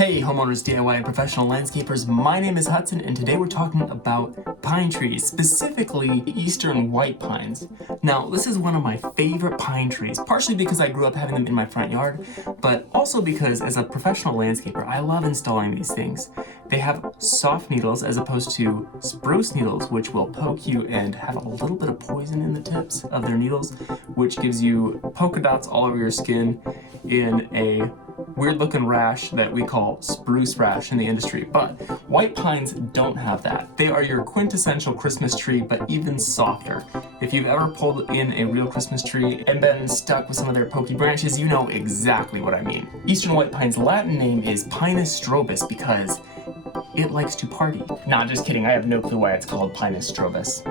Hey homeowners, DIY and professional landscapers, my name is Hudson and today we're talking about pine trees, specifically eastern white pines. Now this is one of my favorite pine trees, partially because I grew up having them in my front yard, but also because as a professional landscaper I love installing these things. They have soft needles as opposed to spruce needles, which will poke you and have a little bit of poison in the tips of their needles, which gives you polka dots all over your skin in a weird looking rash that we call spruce rash in the industry. But white pines don't have that. They are your quintessential Christmas tree, but even softer. If you've ever pulled in a real Christmas tree and been stuck with some of their pokey branches, you know exactly what I mean. Eastern white pine's Latin name is Pinus strobus because it likes to party. Nah, just kidding, I have no clue why it's called Pinus strobus.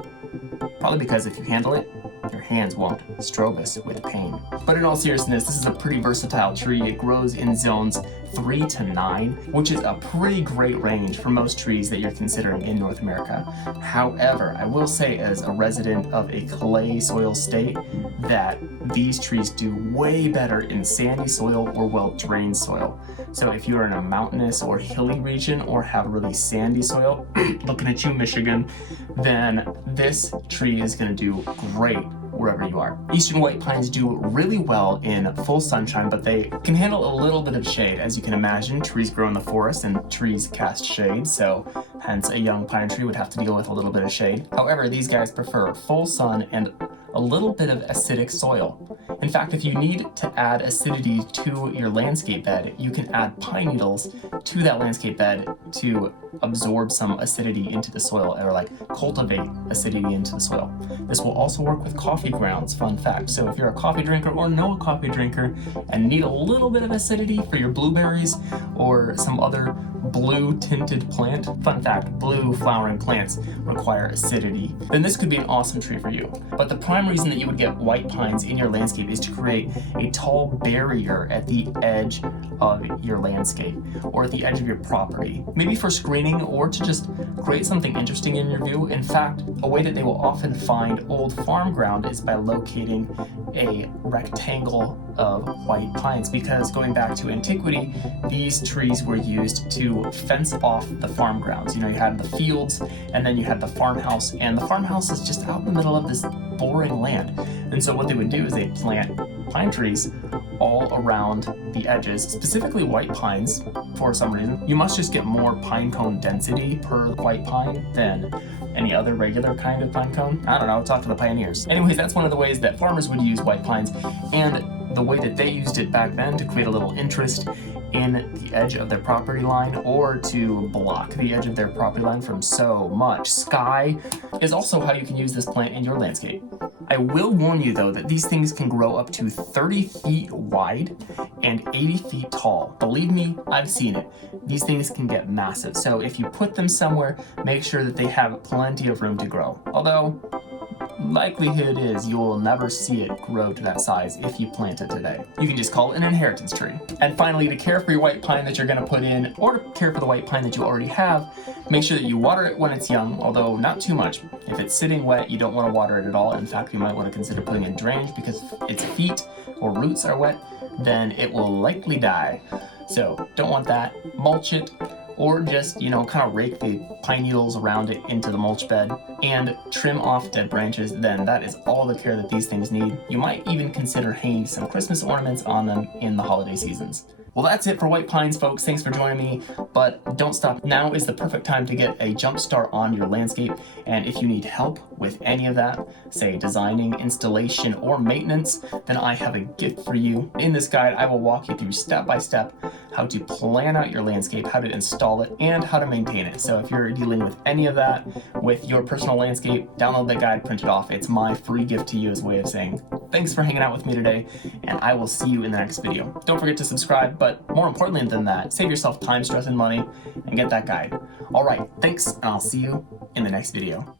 Probably because if you handle it, your hands won't strobus with pain. But in all seriousness, this is a pretty versatile tree. It grows in zones 3 to 9, which is a pretty great range for most trees that you're considering in North America. However, I will say as a resident of a clay soil state that these trees do way better in sandy soil or well-drained soil. So if you're in a mountainous or hilly region or have really sandy soil, looking at you, Michigan, then this tree is going to do great wherever you are. Eastern white pines do really well in full sunshine, but they can handle a little bit of shade. As you can imagine, trees grow in the forest and trees cast shade, so hence a young pine tree would have to deal with a little bit of shade. However, these guys prefer full sun and a little bit of acidic soil. In fact, if you need to add acidity to your landscape bed, you can add pine needles to that landscape bed to absorb some acidity into the soil, or like cultivate acidity into the soil. This will also work with coffee grounds, fun fact. So if you're a coffee drinker or know a coffee drinker and need a little bit of acidity for your blueberries or some other blue tinted plant, fun fact, blue flowering plants require acidity, then this could be an awesome tree for you. But the prime reason that you would get white pines in your landscape is to create a tall barrier at the edge of your landscape or at the edge of your property, maybe for screening or to just create something interesting in your view. In fact, a way that they will often find old farm ground is by locating a rectangle of white pines, because going back to antiquity, these trees were used to fence off the farm grounds. You know, you had the fields and then you had the farmhouse, and the farmhouse is just out in the middle of this boring land. And so what they would do is they'd plant pine trees all around the edges, specifically white pines for some reason. You must just get more pine cone density per white pine than any other regular kind of pine cone. I don't know, talk to the pioneers. Anyways, that's one of the ways that farmers would use white pines, and the way that they used it back then to create a little interest in the edge of their property line or to block the edge of their property line from so much sky is also how you can use this plant in your landscape. I will warn you though that these things can grow up to 30 feet wide and 80 feet tall. Believe me, I've seen it. These things can get massive. So if you put them somewhere, make sure that they have plenty of room to grow. Although, likelihood is you will never see it grow to that size if you plant it today. You can just call it an inheritance tree. And finally, to care for your white pine that you're going to put in, or to care for the white pine that you already have, make sure that you water it when it's young, although not too much. If it's sitting wet, you don't want to water it at all. In fact, you might want to consider putting in drainage, because if its feet or roots are wet, then it will likely die. So don't want that. Mulch it, or just, you know, kind of rake the pine needles around it into the mulch bed and trim off dead branches. Then that is all the care that these things need. You might even consider hanging some Christmas ornaments on them in the holiday seasons. Well, that's it for white pines, folks. Thanks for joining me, but don't stop. Now is the perfect time to get a jump start on your landscape, and if you need help with any of that, say designing, installation, or maintenance, then I have a gift for you. In this guide, I will walk you through step by step how to plan out your landscape, how to install it, and how to maintain it. So if you're dealing with any of that with your personal landscape, download the guide, print it off. It's my free gift to you as a way of saying thanks for hanging out with me today, and I will see you in the next video. Don't forget to subscribe, but more importantly than that, save yourself time, stress, and money, and get that guide. All right, thanks, and I'll see you in the next video.